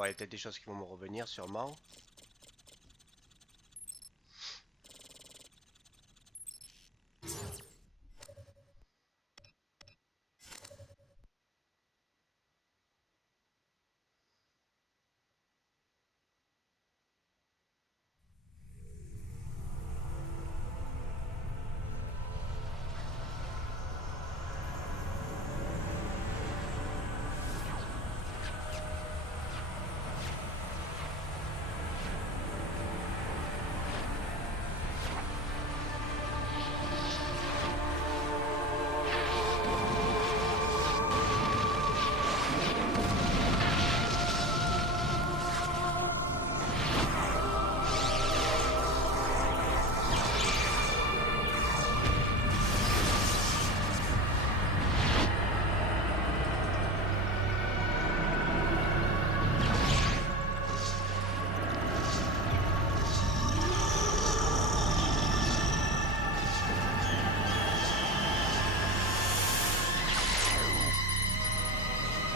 Bon, il y a peut-être des choses qui vont me revenir, sûrement.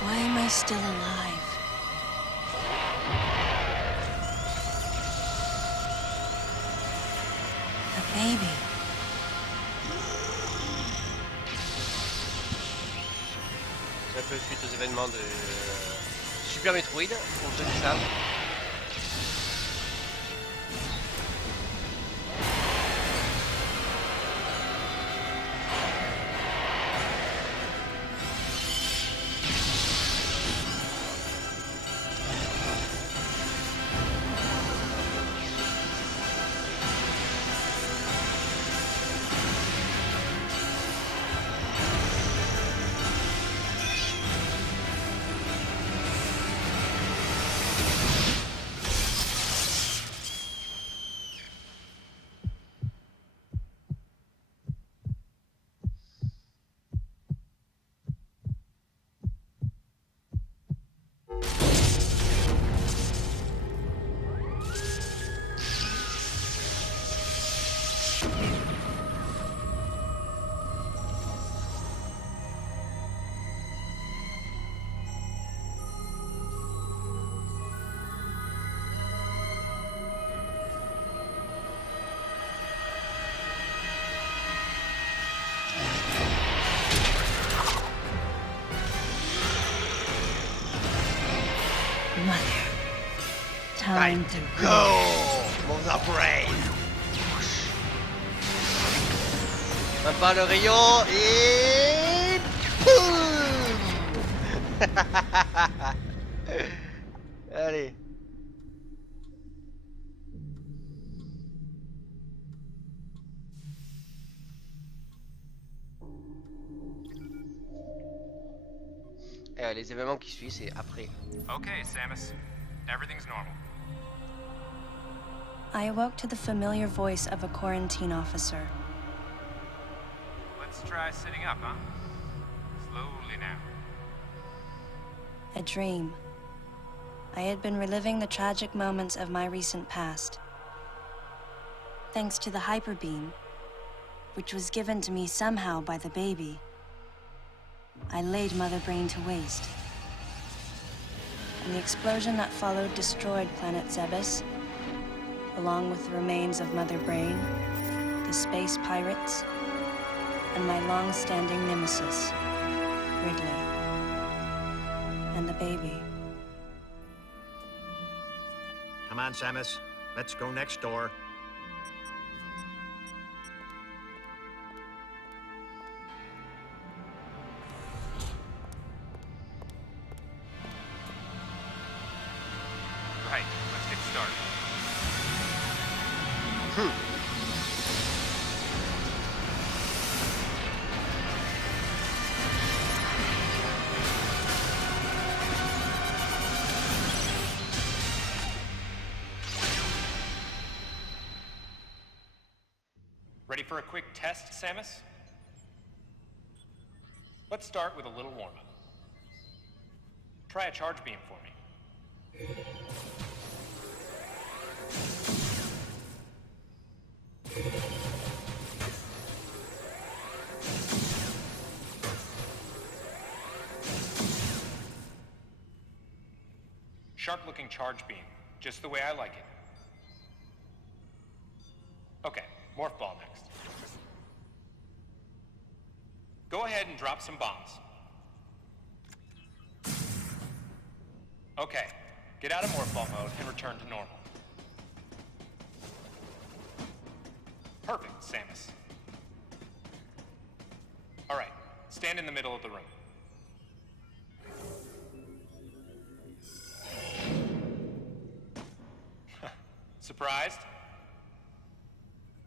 Why am I still alive? The baby. C'est un peu suite aux événements de Super Metroid, pour ceux qui savent. Mother. Time to Go! Mon brain! On va par le rayon et... Boum! Allez. Les événements qui suivent, c'est après. Okay, Samus. Everything's normal. I awoke to the familiar voice of a quarantine officer. Let's try sitting up, huh? Slowly now. A dream. I had been reliving the tragic moments of my recent past. Thanks to the hyper beam, which was given to me somehow by the baby, I laid Mother Brain to waste. And the explosion that followed destroyed planet Zebes, along with the remains of Mother Brain, the space pirates, and my long-standing nemesis, Ridley, and the baby. Come on, Samus. Let's go next door. Right, let's get started. Ready for a quick test, Samus? Let's start with a little warm-up. Try a charge beam for me. Sharp-looking charge beam, just the way I like it. Okay, morph ball next. Go ahead and drop some bombs. Okay, get out of morph ball mode and return to normal. Perfect, Samus. All right, stand in the middle of the room. Surprised?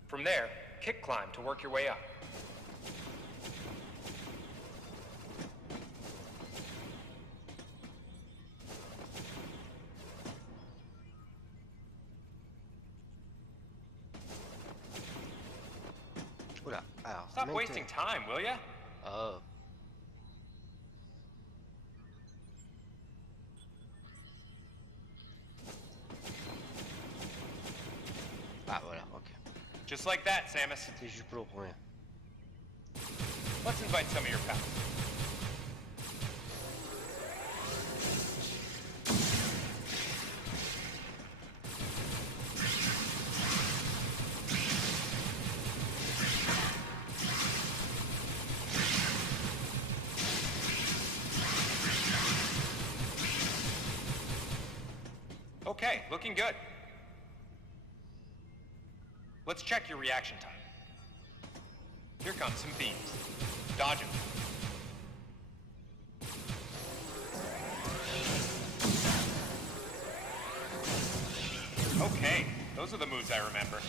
From there, kick climb to work your way up. Oula, alors. Stop wasting time, will ya? Oh. Ah voilà, ok. Just like that, Samus. C'est juste pour le premier. Let's invite some of your pals. Okay, looking good. Let's check your reaction time. Here come some beams. Dodge them. Okay, those are the moves I remember.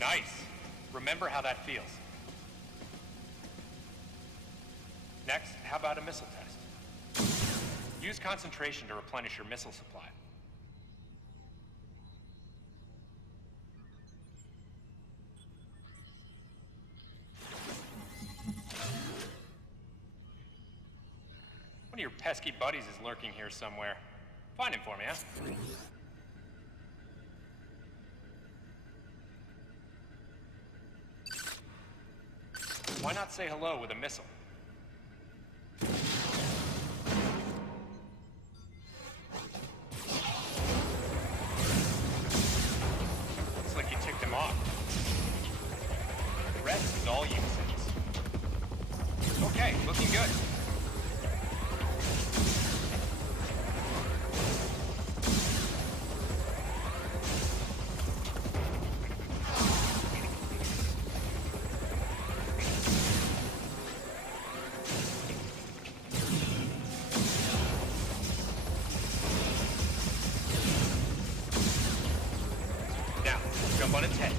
Nice. Remember how that feels. Next, how about a missile test? Use concentration to replenish your missile supply. One of your pesky buddies is lurking here somewhere. Find him for me, huh? Why not say hello with a missile? Looks like you ticked him off. The rest is all you sins. Okay, looking good. Now, jump on its head.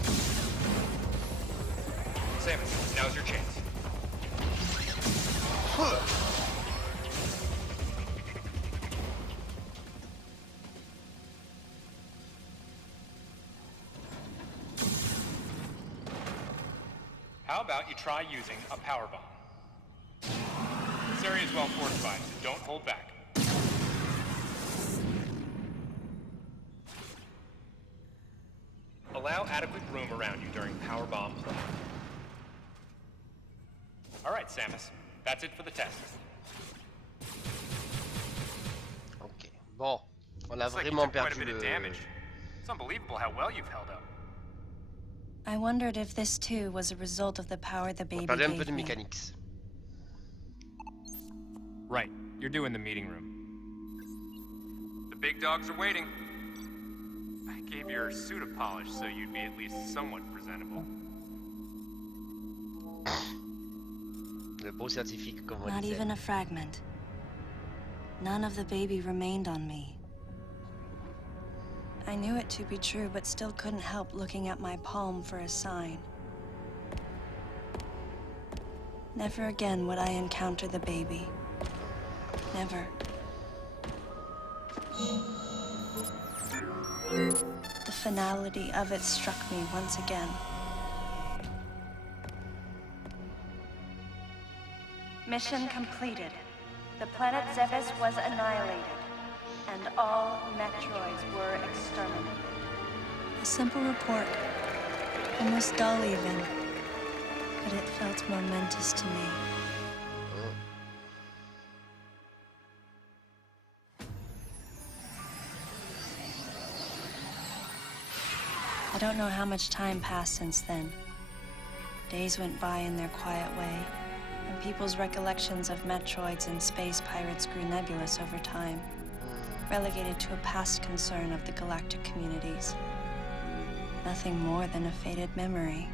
Samus, now's your chance. How about you try using a power bomb? This area is well fortified, so don't hold back. Allow adequate room around you during power bomb play. All right, Samus. That's it for the test. Ok. Bon, on a Looks like you vraiment took quite a perdu bit of le... damage. It's unbelievable how well you've held up. I wondered if this too was a result of the power the On baby parlait un peu gave de me. mécanics. Right. You're due in the meeting room. The big dogs are waiting. I gave your suit a polish so you'd be at least somewhat presentable. Le beau scientifique, comme on Not disait. even a fragment. None of the baby remained on me. I knew it to be true, but still couldn't help looking at my palm for a sign. Never again would I encounter the baby. Never. The finality of it struck me once again. Mission completed. The planet Zebes was annihilated, and all Metroids were exterminated. A simple report, almost dull even, but it felt momentous to me. I don't know how much time passed since then. Days went by in their quiet way, and people's recollections of Metroids and space pirates grew nebulous over time, relegated to a past concern of the galactic communities. Nothing more than a faded memory.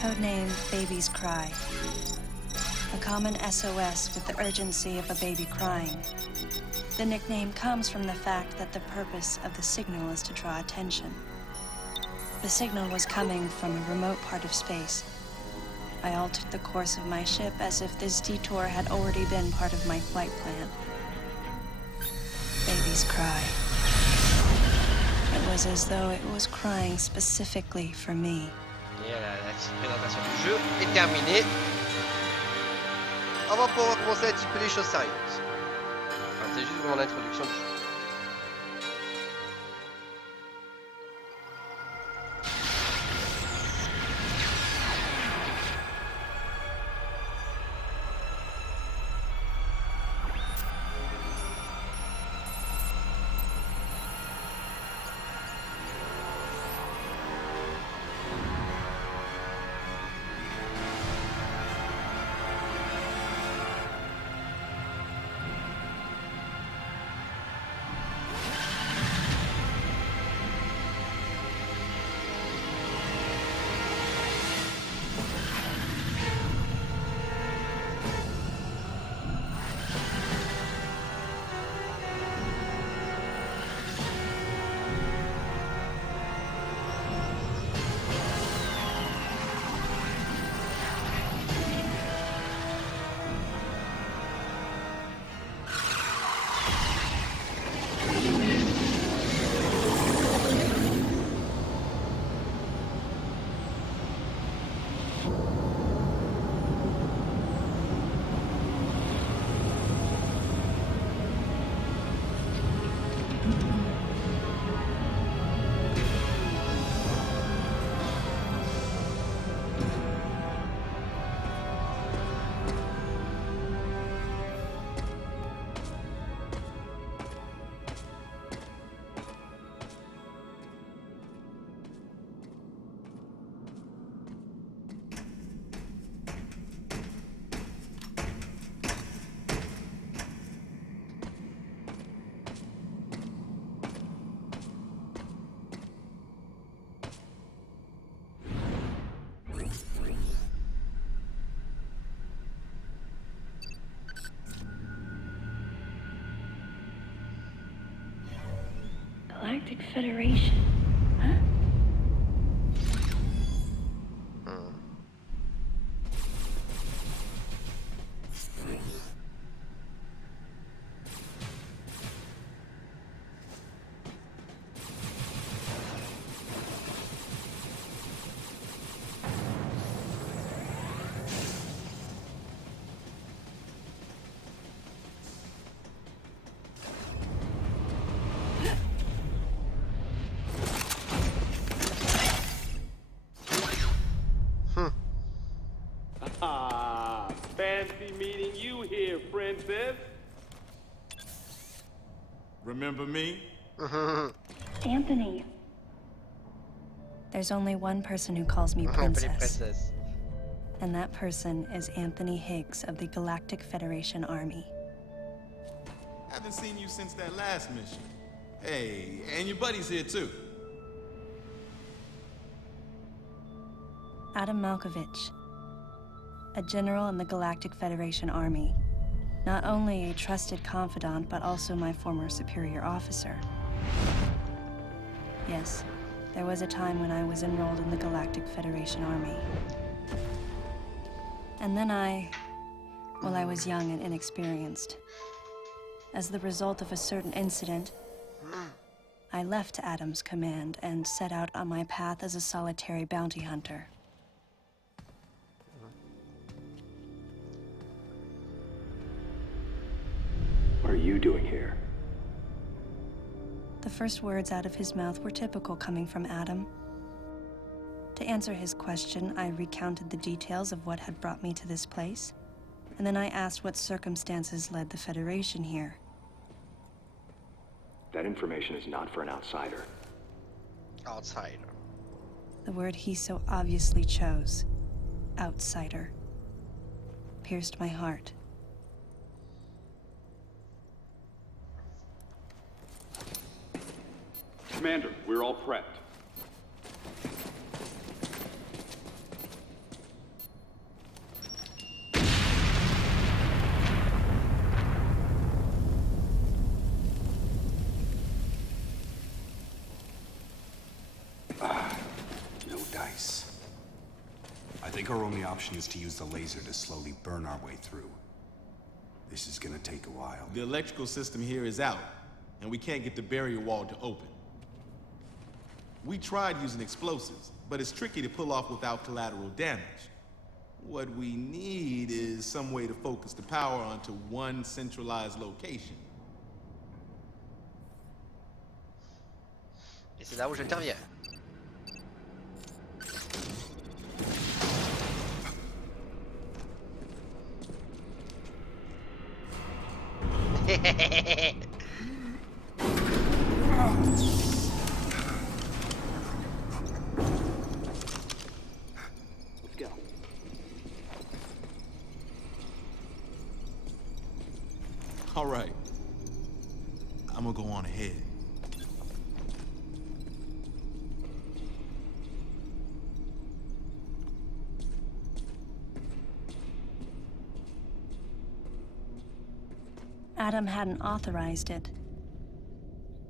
Codename Baby's Cry. A common SOS with the urgency of a baby crying. The nickname comes from the fact that the purpose of the signal is to draw attention. The signal was coming from a remote part of space. I altered the course of my ship as if this detour had already been part of my flight plan. Baby's Cry. It was as though it was crying specifically for me. Et la petite présentation du jeu est terminée. On va pouvoir commencer un petit peu les choses sérieuses. Enfin, c'est juste mon introduction du jeu. Galactic Federation, huh? Fancy meeting you here, princess. Remember me? Anthony. There's only one person who calls me princess. And that person is Anthony Higgs of the Galactic Federation Army. Haven't seen you since that last mission. Hey, and your buddy's here too. Adam Malkovich, a general in the Galactic Federation Army. Not only a trusted confidant, but also my former superior officer. Yes, there was a time when I was enrolled in the Galactic Federation Army. And then I was young and inexperienced. As the result of a certain incident, I left Adam's command and set out on my path as a solitary bounty hunter. What are you doing here? The first words out of his mouth were typical coming from Adam. To answer his question, I recounted the details of what had brought me to this place, and then I asked what circumstances led the Federation here. That information is not for an outsider. Outsider. The word he so obviously chose, outsider, pierced my heart. Commander, we're all prepped. No dice. I think our only option is to use the laser to slowly burn our way through. This is gonna take a while. The electrical system here is out, and we can't get the barrier wall to open. We tried using explosives, but it's tricky to pull off without collateral damage. What we need is some way to focus the power onto one centralized location. Et c'est là où j'interviens. Let's go. All right. I'm gonna go on ahead. Adam hadn't authorized it,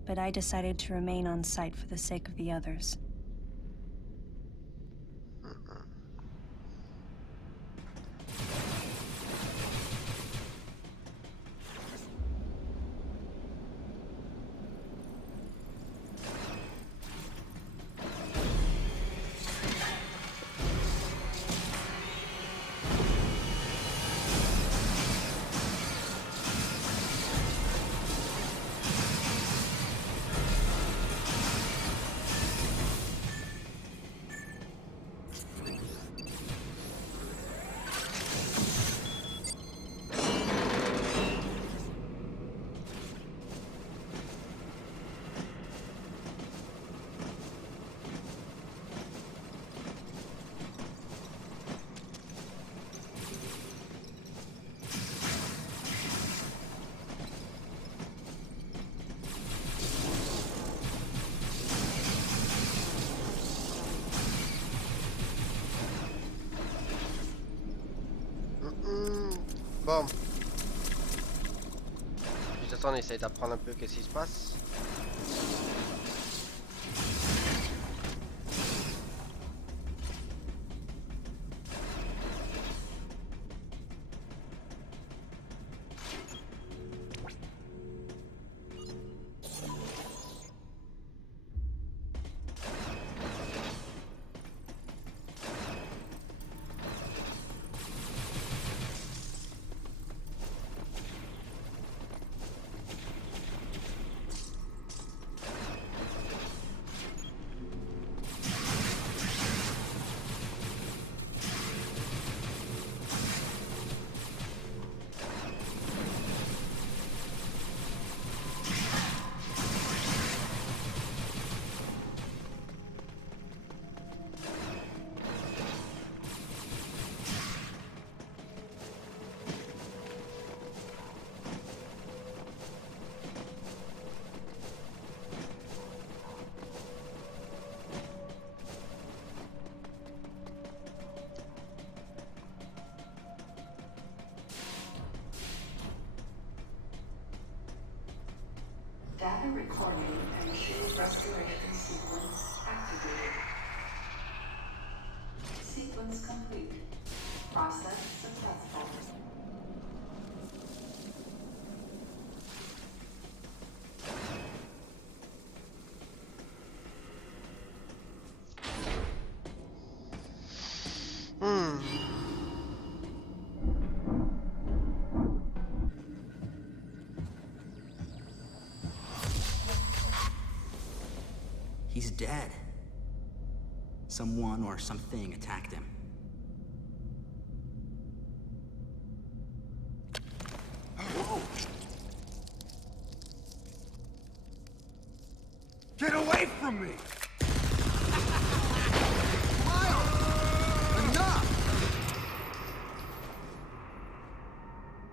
but I decided to remain on site for the sake of the others. Bon. Juste attends, on essaye d'apprendre un peu qu'est-ce qui se passe. Data recording and machine restoration sequence activated. Sequence complete. Process successful. He's dead. Someone or something attacked him. Whoa! Get away from me!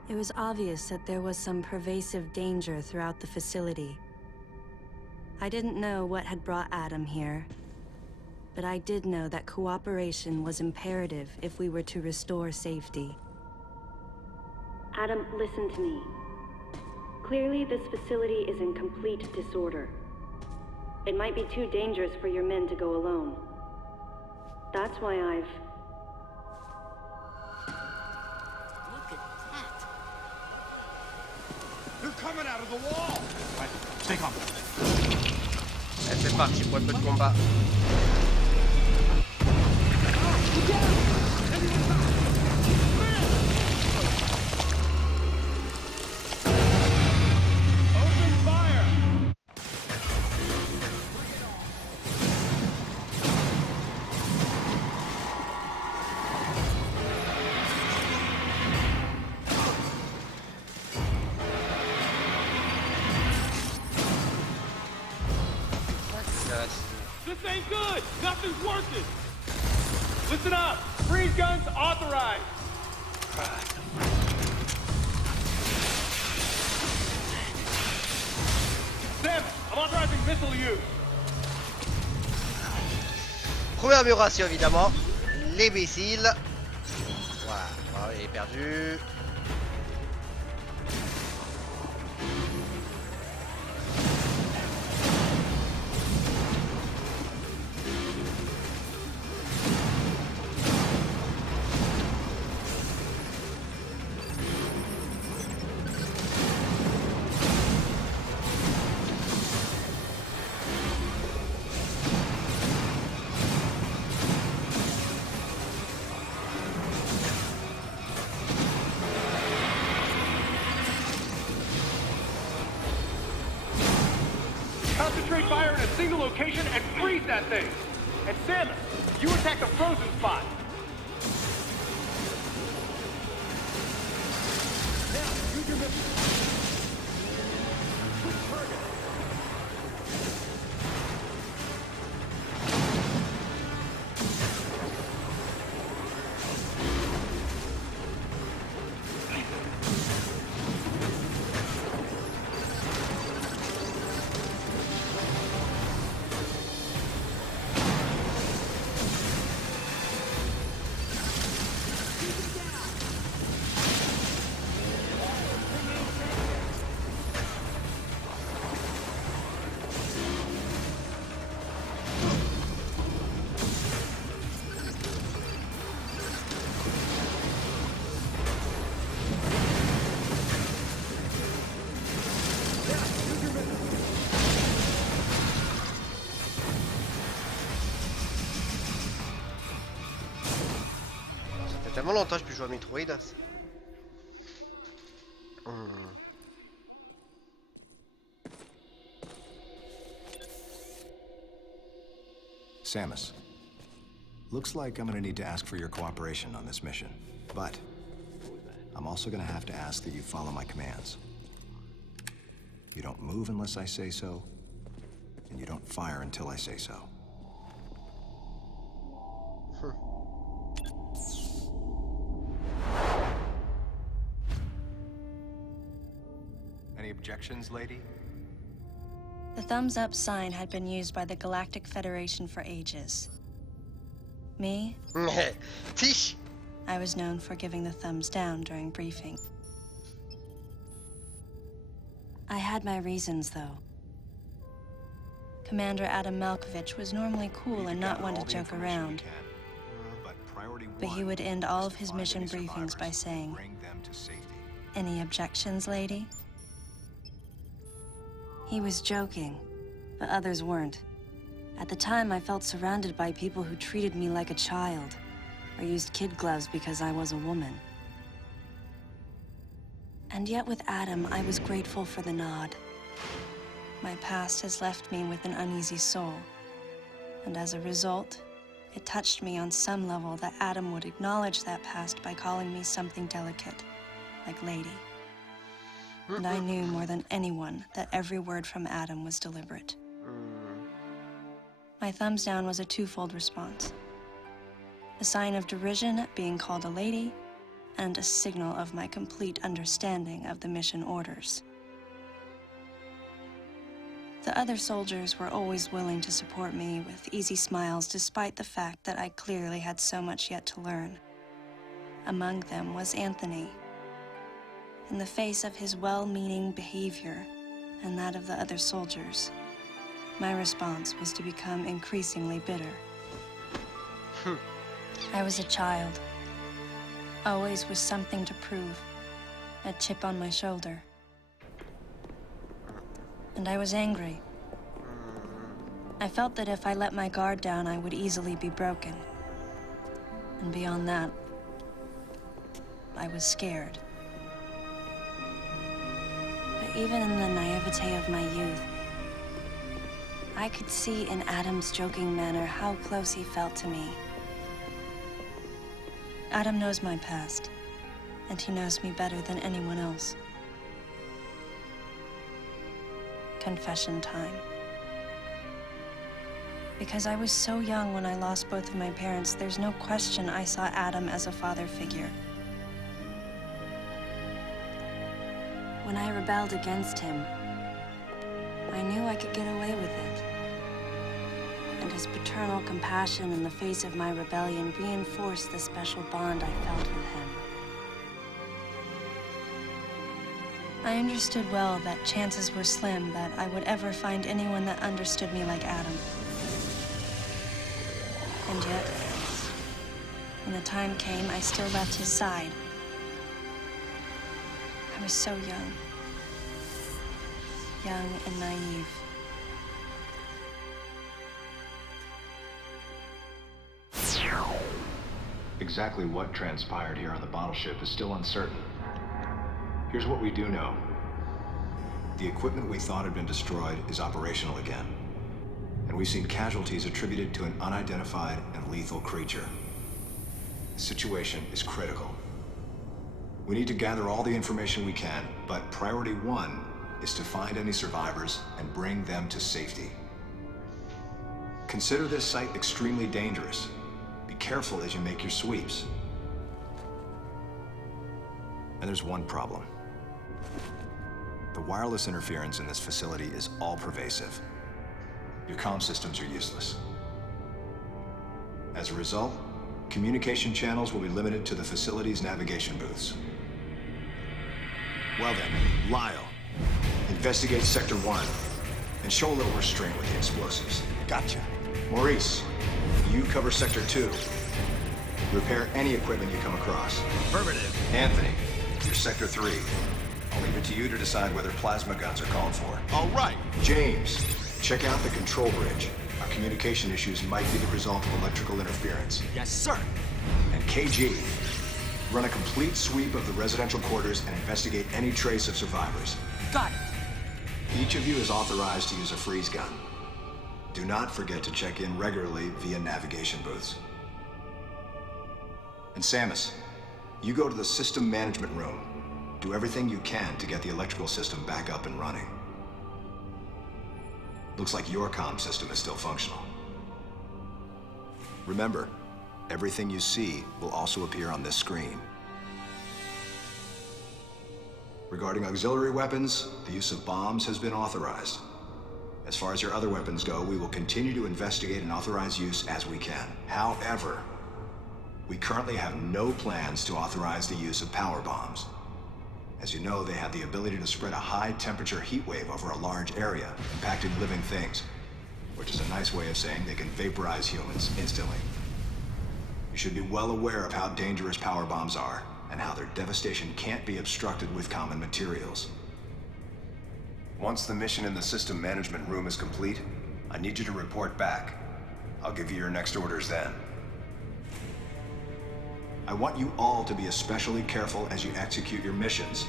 It was obvious that there was some pervasive danger throughout the facility. I didn't know what had brought Adam here, but I did know that cooperation was imperative if we were to restore safety. Adam, listen to me. Clearly, this facility is in complete disorder. It might be too dangerous for your men to go alone. That's why I've... They're coming out of the wall! Ouais, stay calm. C'est parti pour un peu de combat. This ain't good! Nothing's working! Listen up! Freeze guns authorized! Sam, I'm authorizing missile use! Première amélioration évidemment, les missiles. Voilà, il est perdu. Concentrate fire in a single location and freeze that thing! And Sam, you attack the frozen spot! Now, use your missile! Switch target! Tellement longtemps que je peux jouer à Metroid. Samus, looks like I'm gonna need to ask for your cooperation on this mission, but I'm also gonna have to ask that you follow my commands. You don't move unless I say so, and you don't fire until I say so. Any objections, lady? The thumbs up sign had been used by the Galactic Federation for ages. Me? Tish. I was known for giving the thumbs down during briefing. I had my reasons, though. Commander Adam Malkovich was normally cool and not one to joke around. But he would end all of his mission briefings by saying, "Any objections, lady?" He was joking, but others weren't. At the time, I felt surrounded by people who treated me like a child, or used kid gloves because I was a woman. And yet with Adam, I was grateful for the nod. My past has left me with an uneasy soul. And as a result, it touched me on some level that Adam would acknowledge that past by calling me something delicate, like lady. And I knew more than anyone that every word from Adam was deliberate. My thumbs down was a twofold response. A sign of derision at being called a lady, and a signal of my complete understanding of the mission orders. The other soldiers were always willing to support me with easy smiles despite the fact that I clearly had so much yet to learn. Among them was Anthony. In the face of his well-meaning behavior and that of the other soldiers, my response was to become increasingly bitter. I was a child, always with something to prove, a chip on my shoulder. And I was angry. I felt that if I let my guard down, I would easily be broken. And beyond that, I was scared. But even in the naivete of my youth, I could see in Adam's joking manner how close he felt to me. Adam knows my past, and he knows me better than anyone else. Confession time. Because I was so young when I lost both of my parents, there's no question I saw Adam as a father figure. When I rebelled against him, I knew I could get away with it. And his paternal compassion in the face of my rebellion reinforced the special bond I felt with him. I understood well that chances were slim that I would ever find anyone that understood me like Adam. And yet, when the time came, I still left his side. I was so young. Young and naive. Exactly what transpired here on the bottle ship is still uncertain. Here's what we do know. The equipment we thought had been destroyed is operational again. And we've seen casualties attributed to an unidentified and lethal creature. The situation is critical. We need to gather all the information we can, but priority one is to find any survivors and bring them to safety. Consider this site extremely dangerous. Be careful as you make your sweeps. And there's one problem. The wireless interference in this facility is all-pervasive. Your comm systems are useless. As a result, communication channels will be limited to the facility's navigation booths. Well then, Lyle, investigate Sector 1 and show a little restraint with the explosives. Gotcha. Maurice, you cover Sector 2. Repair any equipment you come across. Affirmative. Anthony, you're Sector 3. I'll leave it to you to decide whether plasma guns are called for. All right. James, check out the control bridge. Our communication issues might be the result of electrical interference. Yes, sir. And KG, run a complete sweep of the residential quarters and investigate any trace of survivors. Got it. Each of you is authorized to use a freeze gun. Do not forget to check in regularly via navigation booths. And Samus, you go to the system management room. Do everything you can to get the electrical system back up and running. Looks like your comm system is still functional. Remember, everything you see will also appear on this screen. Regarding auxiliary weapons, the use of bombs has been authorized. As far as your other weapons go, we will continue to investigate and authorize use as we can. However, we currently have no plans to authorize the use of power bombs. As you know, they have the ability to spread a high-temperature heat wave over a large area, impacting living things, which is a nice way of saying they can vaporize humans instantly. You should be well aware of how dangerous power bombs are, and how their devastation can't be obstructed with common materials. Once the mission in the system management room is complete, I need you to report back. I'll give you your next orders then. I want you all to be especially careful as you execute your missions.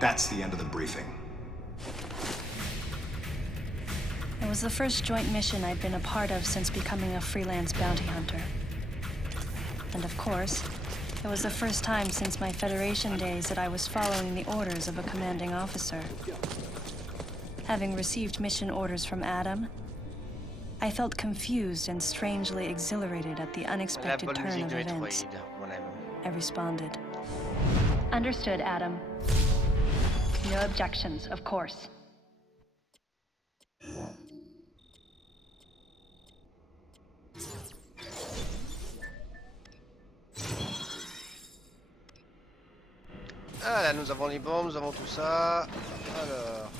That's the end of the briefing. It was the first joint mission I'd been a part of since becoming a freelance bounty hunter. And of course, it was the first time since my Federation days that I was following the orders of a commanding officer. Having received mission orders from Adam, I felt confused and strangely exhilarated at the La unexpected bonne turn musique of de events. Metroid, mon ami. I responded. Understood, Adam. No objections, of course. Ah là, nous avons les bombes, nous avons tout ça. Alors.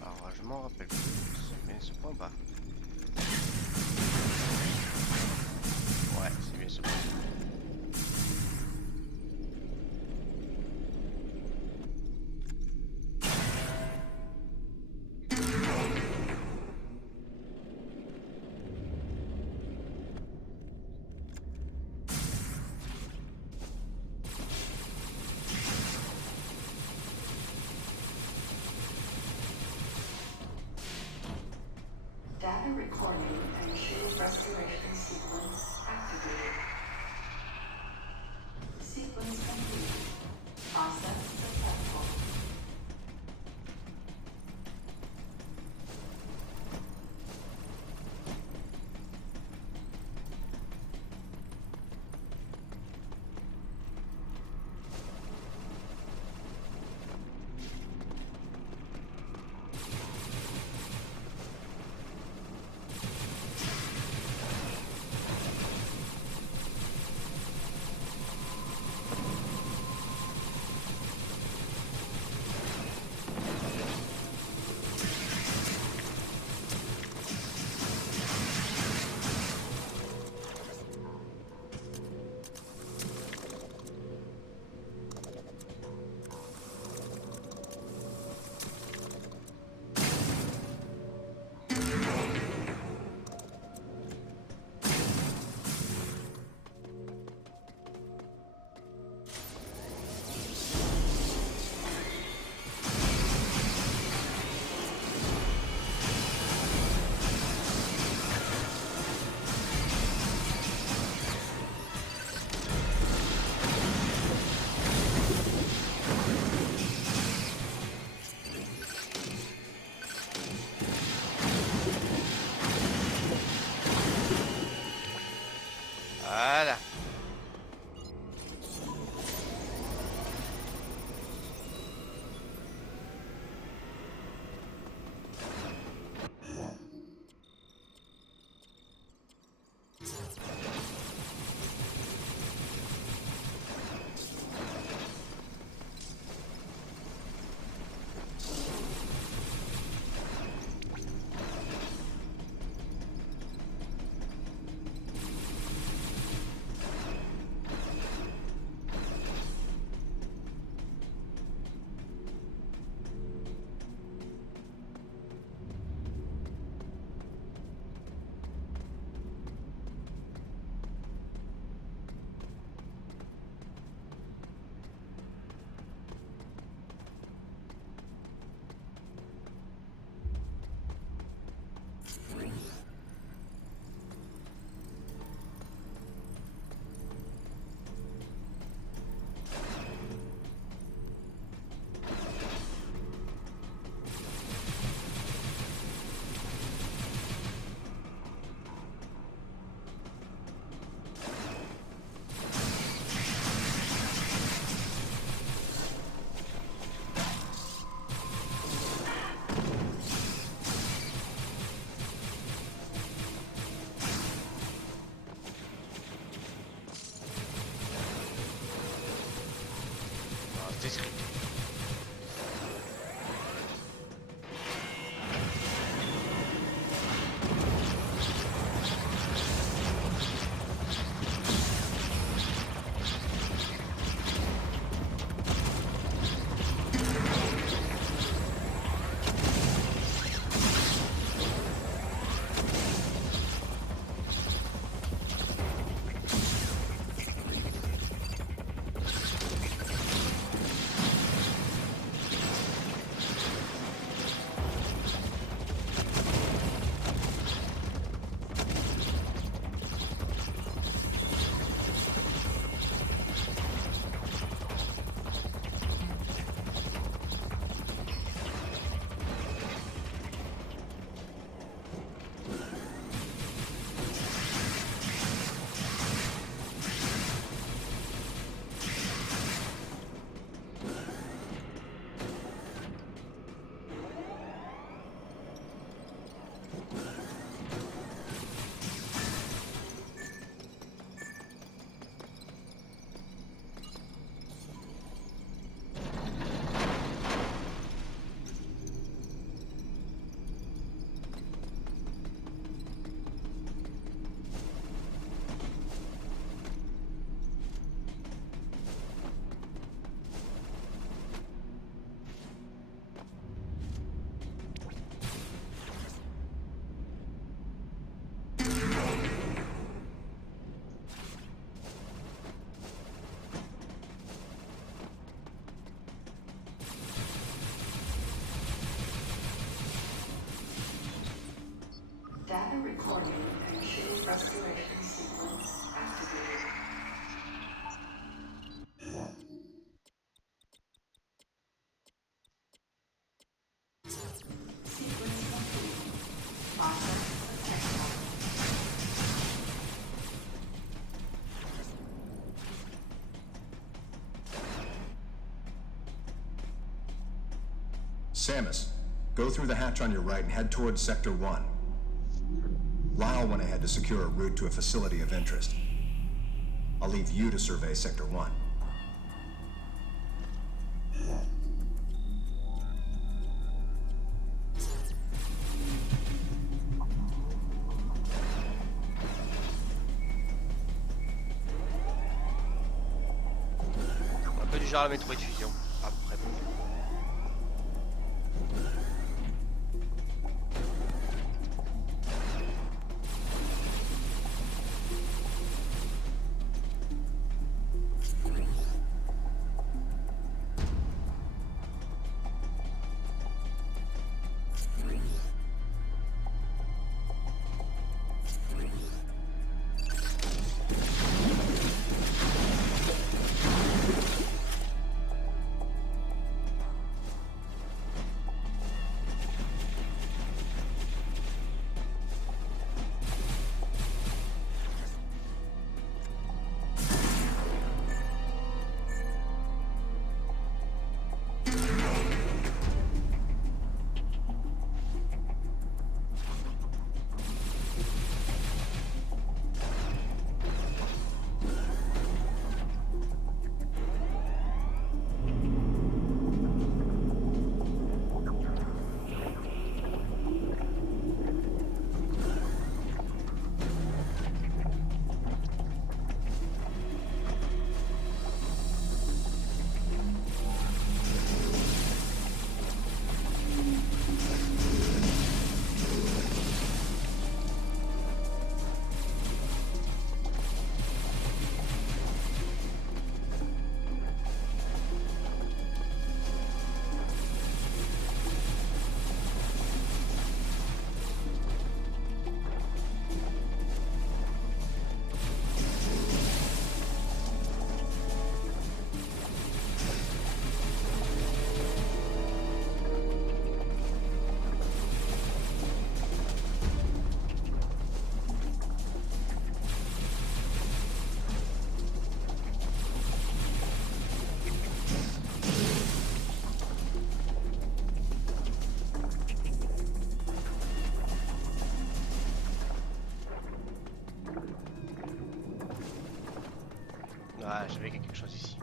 Alors, je m'en rappelle plus. C'est bien ce point bas. Ouais, c'est bien ce point. Data recording and shield restoration sequence activated. Sequence complete. Process successful. Samus, go through the hatch on your right and head towards Sector 1. Lyle went ahead to secure a route to a facility of interest. I'll leave you to survey Sector 1. Un peu du genre la Metroid Fusion. Après bon. Ah, j'avais quelque chose ici.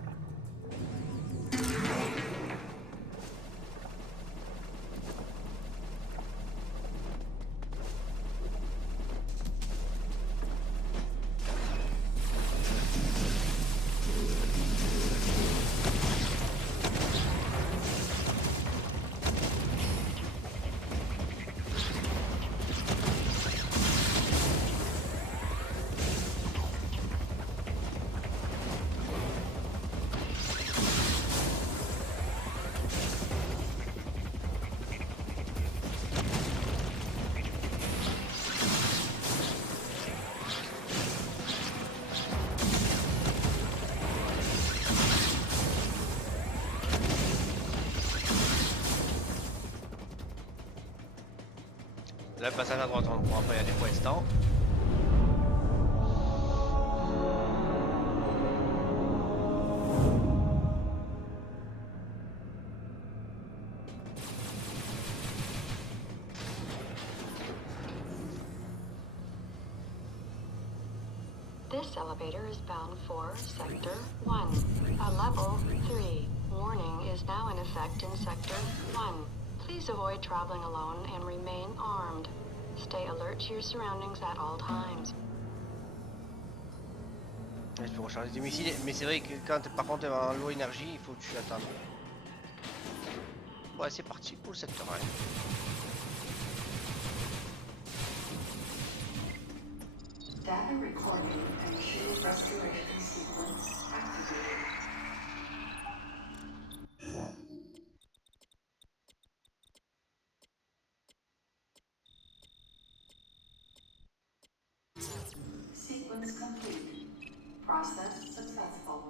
Là, le passage à droite, on pourra pas y aller pour l'instant. This elevator is bound for Sector 1, a level 3. Warning is now in effect in Sector 1. Please avoid traveling alone and remain armed. Stay alert to your surroundings at all times. Je peux recharger des missiles, mais c'est vrai que quand par contre t'es en low énergie, il faut que tu attendes. Ouais, c'est parti pour le secteur 1. Data recording and shield restoration sequence activated. Sequence complete. Process successful.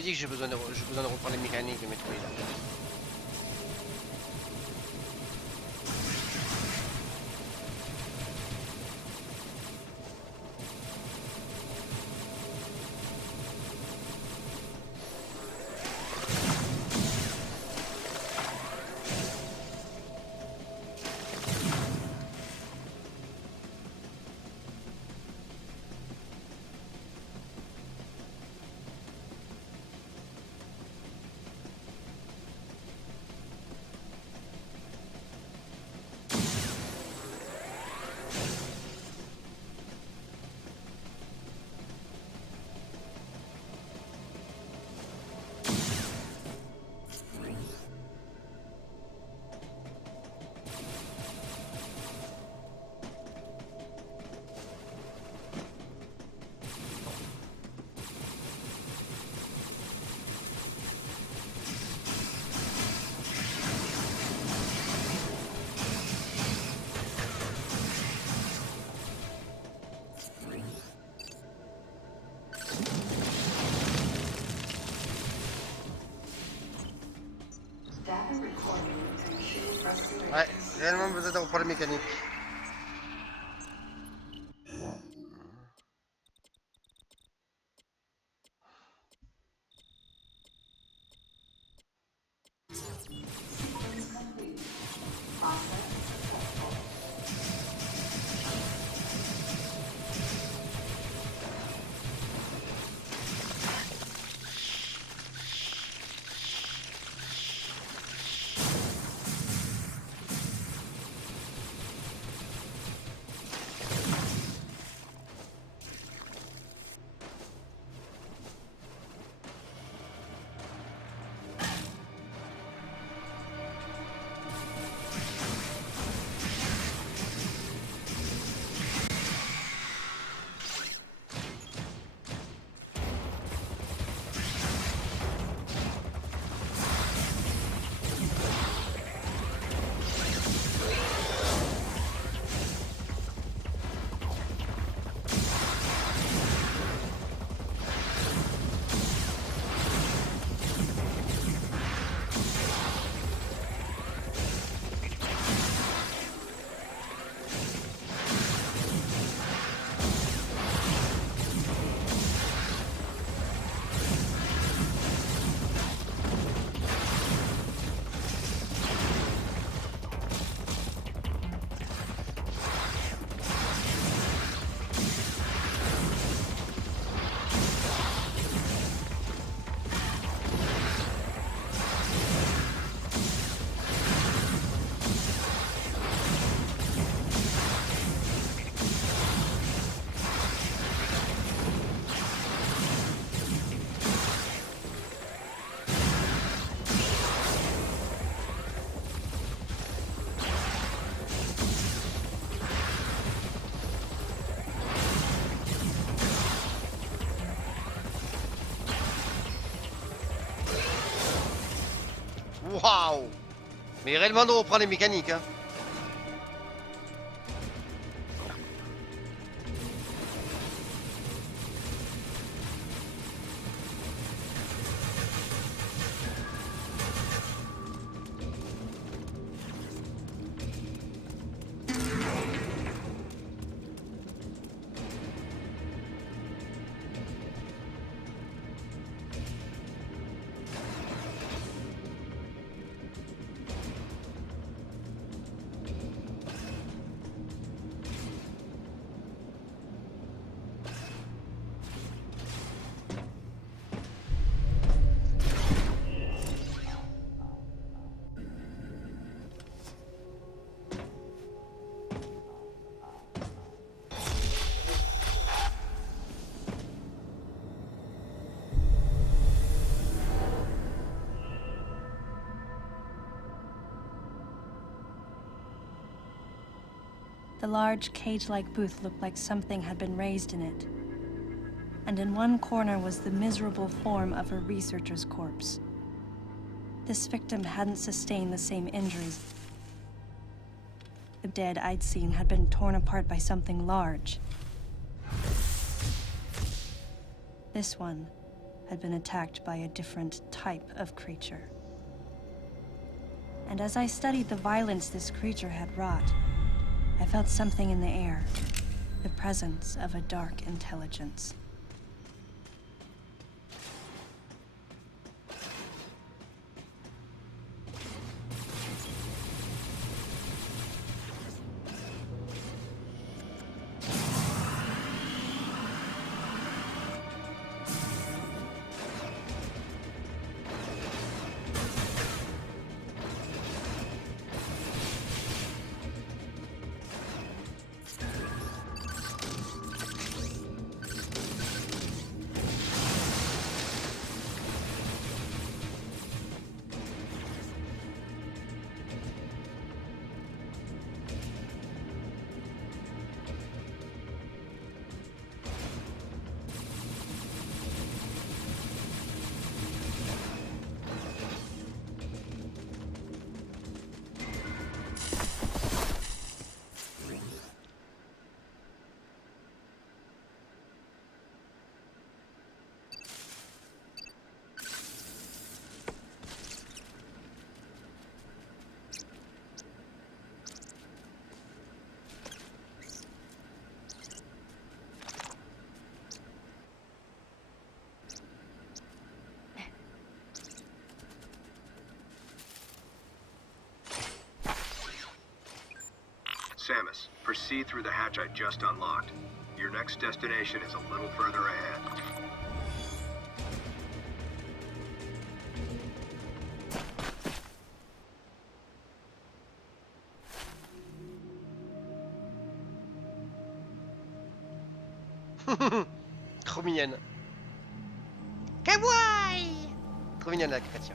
t'avais dit que j'ai besoin de reprendre les mécaniques de Metroid. Ouais, réellement besoin de reprendre les mécaniques. Waouh! Mais réellement de reprendre les mécaniques, hein. The large cage-like booth looked like something had been raised in it. And in one corner was the miserable form of a researcher's corpse. This victim hadn't sustained the same injuries. The dead I'd seen had been torn apart by something large. This one had been attacked by a different type of creature. And as I studied the violence this creature had wrought, I felt something in the air, the presence of a dark intelligence. Samus, proceed through the hatch I just unlocked. Your next destination is a little further ahead. Trop mignonne. Kawaii. Trop mignonne la créature.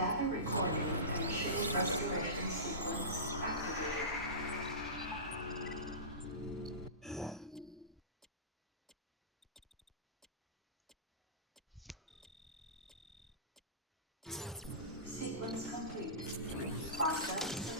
Data recording and shield restoration sequence activated. Sequence complete. Process.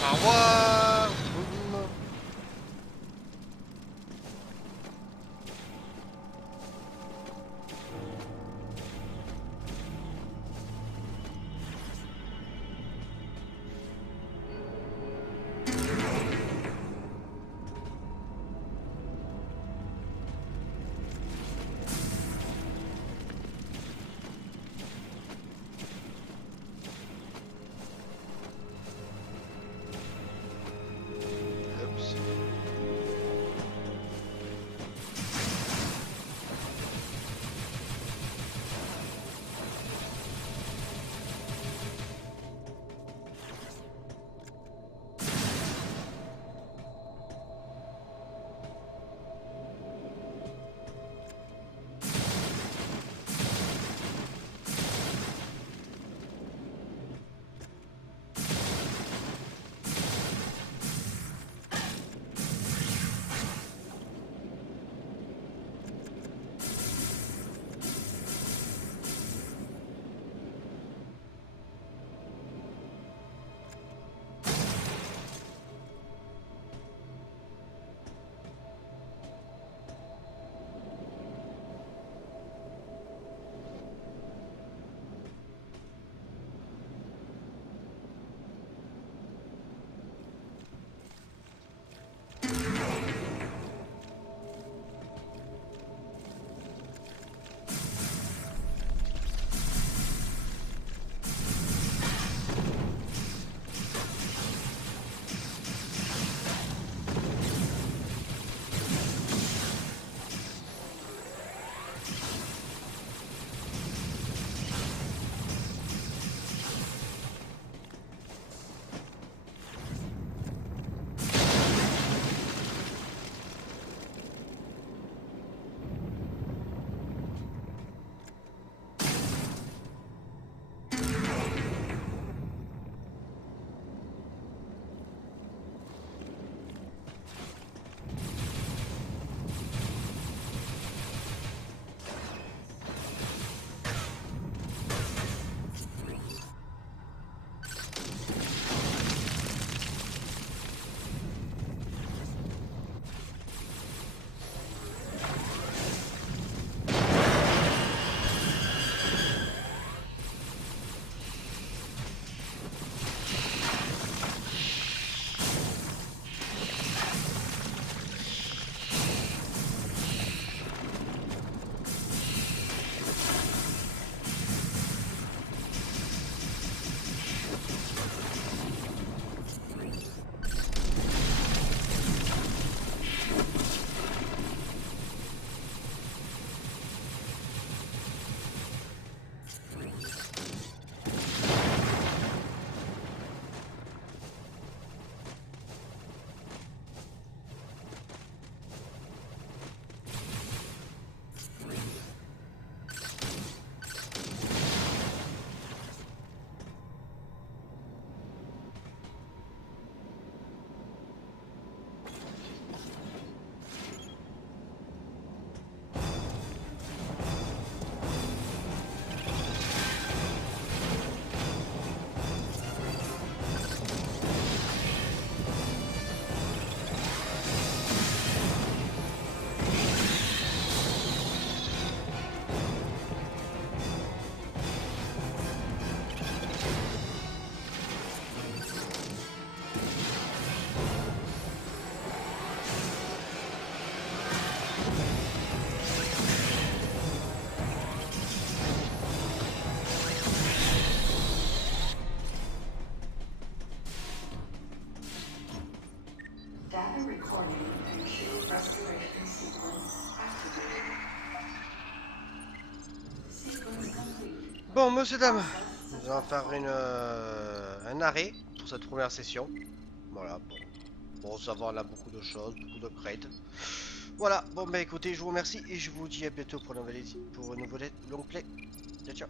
Au revoir. Bon, monsieur, dame, nous allons faire un arrêt pour cette première session. Voilà, bon. Bon, ça va, on a beaucoup de choses, beaucoup d'upgrades. Voilà, bon, bah écoutez, je vous remercie et je vous dis à bientôt pour un nouveau long play. Ciao, ciao.